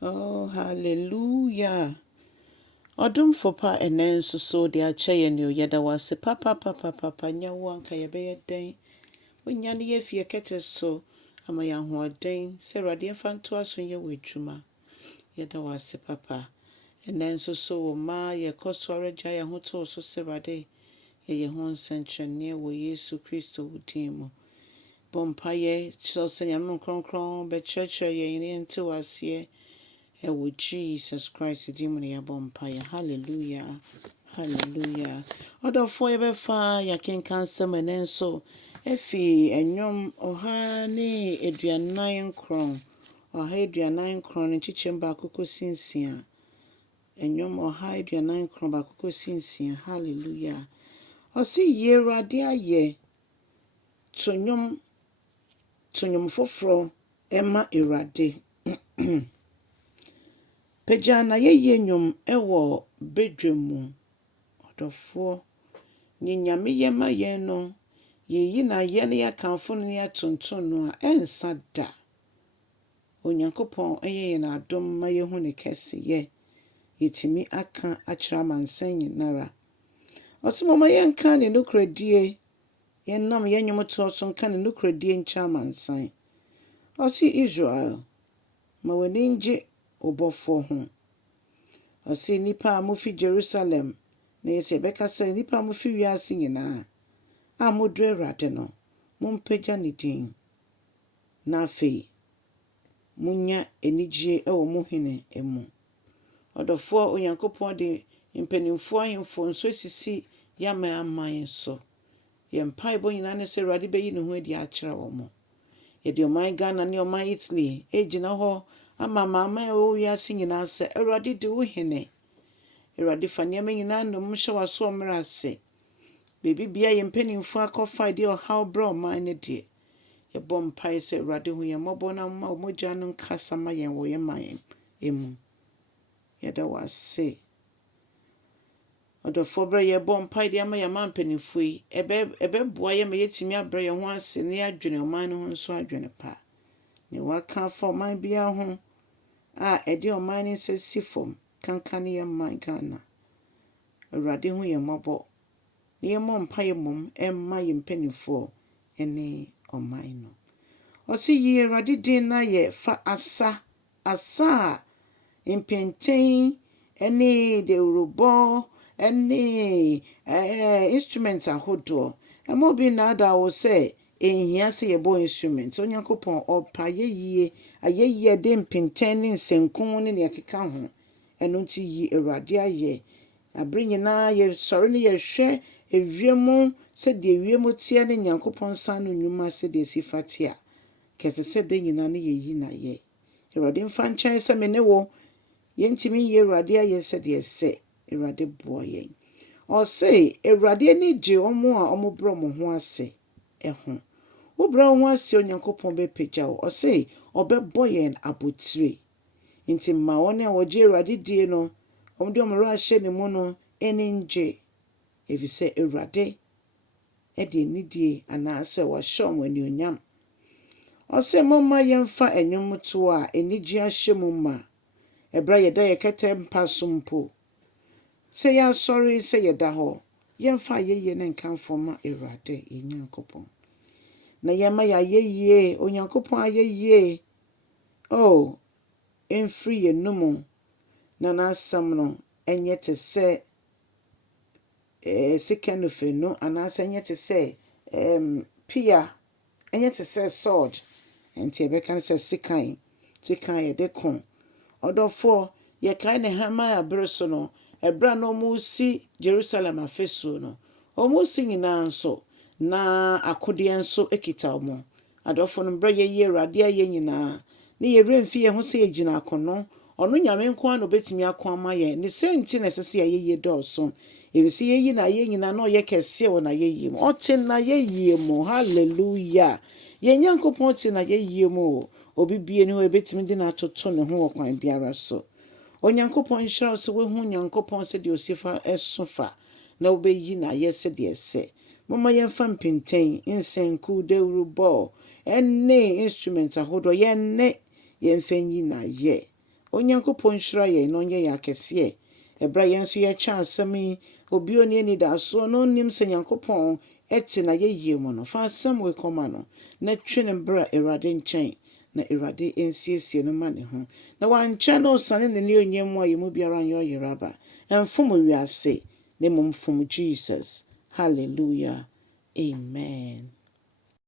Oh, hallelujah. Odum fopa enen so de ache ye ne yeda wase papa nya wo anka ye be den. Onya ne ye fie kete so ama ya ho den se Ewurade mfanto aso ye wedwuma. Yeda wase papa. Enen so wo ma ye kosore gya ye ho to so se Ewurade ye ho nsentrene wo Yesu Kristo wudin mu. Bompa ye so se nyam kronkron be church ye ne nte wase. Ewo Jesus Christ dimuni ya bompa ya hallelujah hallelujah odofo ye befa ya kenkan semene so efi enyom oha ne eduanan kron oha eduanan kron ne chichemba akoko sinsia enyom oha eduanan kron ba akoko sinsia hallelujah osi Ewurade aye tonyom foforo ema Ewurade Pejana ye nyom ewo bedwemu odofo nyinyame ye ma ye no ye na ye ne ya kanfo ne ya tonton no a ensa da onyankopon eye na adom ma ye hu ne kese ye yetimi aka akira mansan nyinara osimo ma ye nka ne nukradie ye nam ye nyom to so nka ne nukradie ncha mansan osi Israel ma wani nje obofo ho Osi nipa amufi Jerusalem na yese beka se nipa amufi wiase nyina a modru Ewurade no mompagya ne din na afei munya enigye ewo mo hene emu odofo onyankopon de impenimfo ahemfo nso sisi yama aman so ye mpaibo nyina ne se Ewurade beyi ne ho adi akira wo mo ye de oman Ghana ne oman Italy ejina ho ama mama o wiase nyina se Ewurade de wo hene Ewurade fa niam nyina no mhye waso omra ase bebi bia ye mpenimfo akofa de ohaw bra oman ne de ye bom pai se Ewurade hu ye mobo na ma mogya no nkasa ma ye wo ye man emu ye da wase odofo bra ye bom pai de ama ye man mpenimfo yi ebe boa ye me yetimi abra ye ho ase ne adwene oman no ho nso adwene pa ne waka fa oman bia ho a ede oman ne sifom kankane ye man Ghana Ewurade hu ye mobo ne ye mompa ye mom emma ye mpenifo ene oman no osi ye Ewurade din na ye fa asa impenten ene de urubo ene instrument ahodo emo bi na da wo se ehia se ye bo instrument onyankopon opa ye yie ayeye de impenten ne nsenkun ne yakeka ho eno nti yi Ewurade aye abre nyina ye sori ne ye hwe ewiemu se de ewiemu tie ne nyankopon san no nwuma se de sifatia kese se de nyina ne ye yi na ye Ewurade mfa nchan se me ne wo ye ntimi ye Ewurade aye se de se Ewurade bo ye o se Ewurade ni je omo a omo bro mo ho ase eho wo bra ho ase onyankopon be pagya o se obebo ye abotire nti ma woni a woje Ewurade die no omde omro ahye ne mu no eninje efise Ewurade ede nidie ana se wa shom wani onyam o se mama yemfa enyum to a enigi ahye mu ma ebra ye da ye kete mpasompo se ya sorry se ye da ho yemfa yeye ne nkanfo ma Ewurade enyankopon na yema ya yeye onyankopon ayeye oh enfri ye numu na nasam no enye te se second of no anase enye te se pia enye te se sword enti ebe kan se sikan ye de kon odofo ye kan ne hama ya breso no ebra no mu si Jerusalem afesu no omu si nyina nso na akode nso ekita omo adofo no bra ye Ewurade aye nyina ne ye remfi ye ho se egina akono ono nyame nko an obetimi akon ama ye ne senti na sese ye doso ebisi ye na ye nyina na ye kese wo na ye yim oti na ye yim hallelujah ye nyankopon ti na ye yim obi bie ne ho ebetimi di na toto ne ho okwan biara so onyankopon hira se we hu nyankopon se de osifa esofa na obeyi na ye se de ese mama ye fa mpinten insenku de urubo enne instrument ahodo ye ne ye mfanyi na ye Onyankopɔn nhyira yɛn na ɔnyɛ yɛn akɛseɛ. Ɛbra yɛn nso yɛkyɛ asɛm yi, obi oni anidasoɔ na onim sɛ Nyankopɔn ɛte na yɛyie mu no, fa asɛm wei kɔma no na twe ne bra Ewurade nkyɛn na Ewurade nsiesie no ma ne ho. Na wankyɛ na ɔsane ne onyam mu a yɛmu biara nyɛ ɔyeraba. Ɛmfom wiase, na mmom fom Jesus. Hallelujah. Amen.